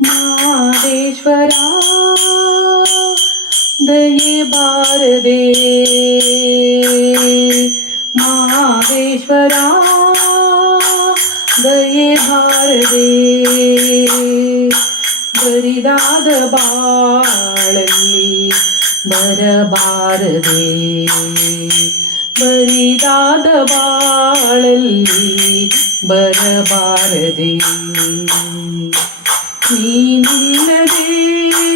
ಮಾದೇಶ್ವರ ದಯೆ ಬಾರದೆ, ಮಾದೇಶ್ವರ ದಯೆ ಬಾರದೆ, ಬರಿದಾದ ಬಾಳಲ್ಲಿ ಬರಬಾರದೆ, ಬರಿದಾದ ಬಾಳಲ್ಲಿ ಬರಬಾರದೆ. ನೀನಿಲ್ಲದೆ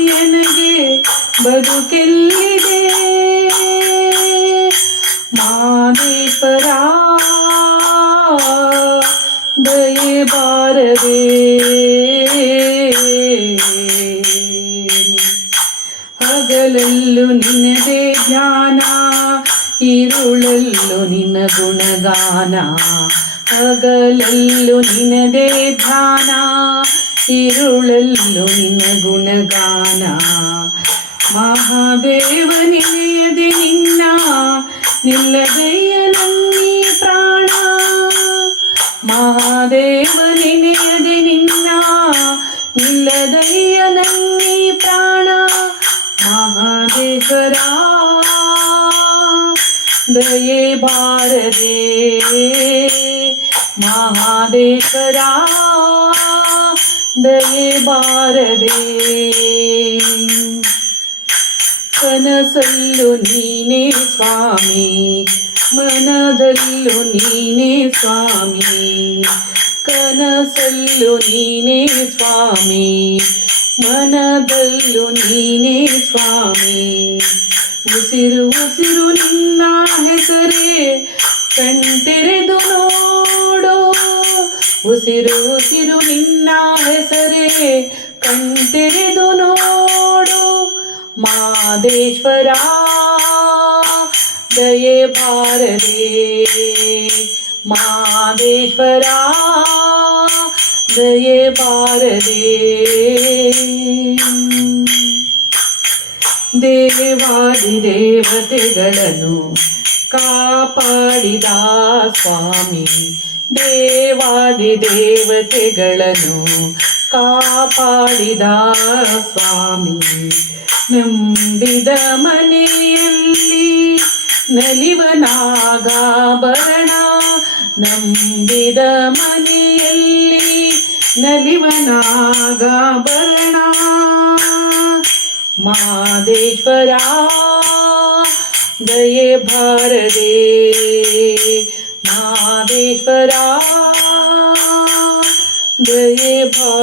ನನಗೆ ಬದುಕೆಲ್ಲಿದೆ, ಮಾದೇಶ್ವರ ದಯೆ ಬಾರದೆ. ಹಗಲಲ್ಲೂ ನಿನ್ನದೇ ಜ್ಞಾನ, ಇರುಳಲ್ಲೂ ನಿನ್ನ ಗುಣಗಾನ. ಹಗಲಲ್ಲೂ ನಿನ್ನದೇ ಧ್ಯಾನ, ಇರುಳಲ್ಲೂ ನಿನ್ನ ಗುಣಗಾನ. ಮಹಾದೇವ ನೆನೆಯದೆ ನಿನ್ನ ನಿಲ್ಲದೆಯ ನನ್ನಿ ಪ್ರಾಣ, ಮಹಾದೇವ ನೆನೆಯದೆ ನಿನ್ನ ನಿಲ್ಲದೆಯ ನನ್ನಿ ಪ್ರಾಣ. ಮಹಾದೇಶ್ವರ ದಯೆ ಬಾರದೆ, ಮಹಾದೇಶ್ವರ ದಯೆ ಬಾರದೆ. ಕನಸಲ್ಲೂ ನೀನೇ ಸ್ವಾಮಿ, ಮನದಲ್ಲೂ ನೀನೇ ಸ್ವಾಮಿ. ಕನಸಲ್ಲೂ ನೀನೇ ಸ್ವಾಮಿ, ಮನದಲ್ಲೂ ನೀನೇ ಸ್ವಾಮಿ. ಉಸಿರು ಉಸಿರು ನಿನ್ನ ಹೆಸರೇ ಕಣ್ತೆರೆದು ನೋಡು, ಉಸಿರು ಉಸಿರು ನಿನ್ನ ಹೆಸರೇ ಕಣ್ತೆರೆದು ನೋಡು. ಮಾದೇಶ್ವರ ದಯೆ ಬಾರದೆ, ಮಾದೇಶ್ವರ ದಯೆ ಬಾರದೆ. ದೇವಾದಿ ದೇವತೆಗಳನ್ನು ಕಾಪಾಡಿದ ಸ್ವಾಮಿ, ದೇವಾದಿ ದೇವತೆಗಳನ್ನು ಕಾಪಾಡಿದ ಸ್ವಾಮಿ. ನಂಬಿದ ಮನೆಯಲ್ಲಿ ನಲಿವನಾಗಾಭರಣ, ನಂಬಿದ ಮನೆಯಲ್ಲಿ ನಲಿವನಾಗಾಭರಣ. ಮಾದೇಶ್ವರ ದಯೆ ಬಾರದೆ, ಮಾದೇಶ್ವರ ದಯೆ ಬಾರದೆ.